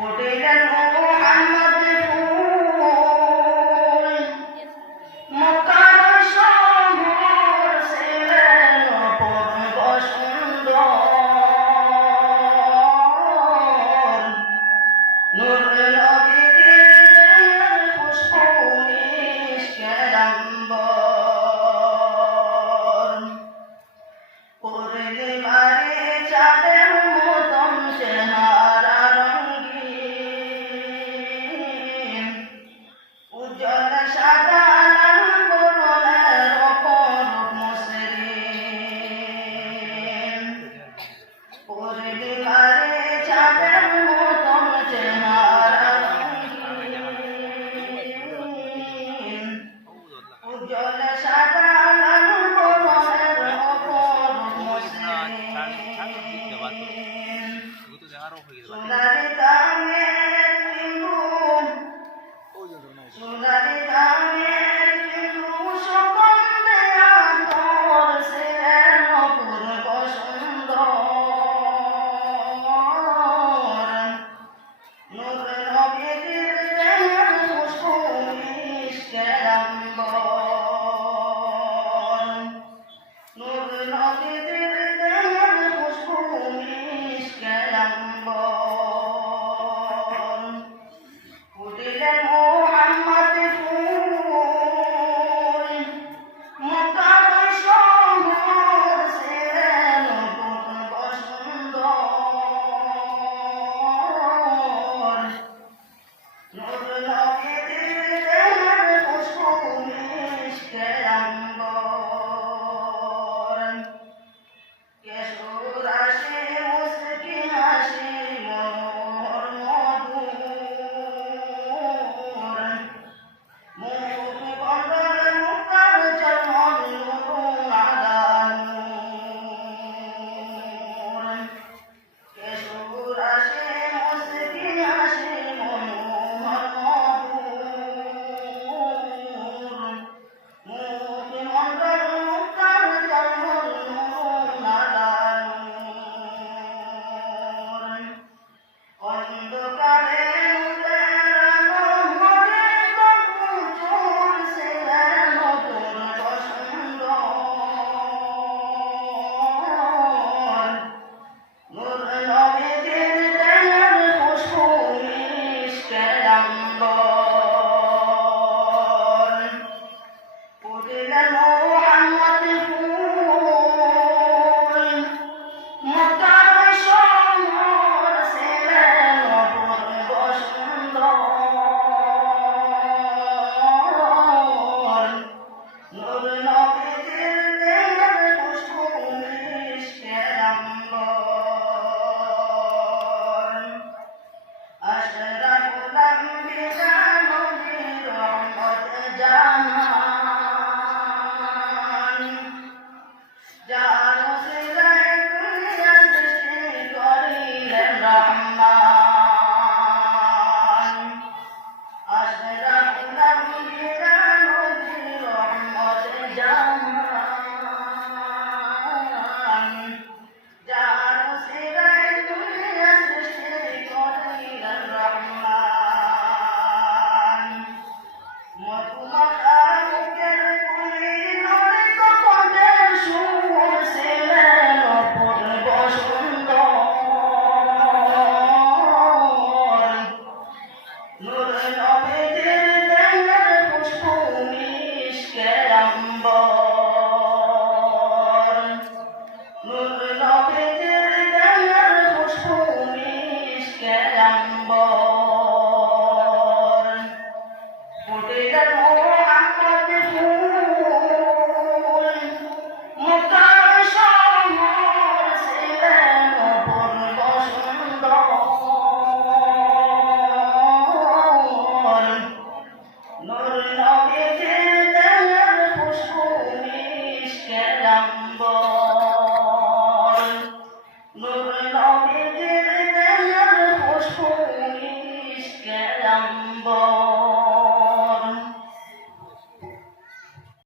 我对那个 আরও হয়ে গেল। a gente Ya.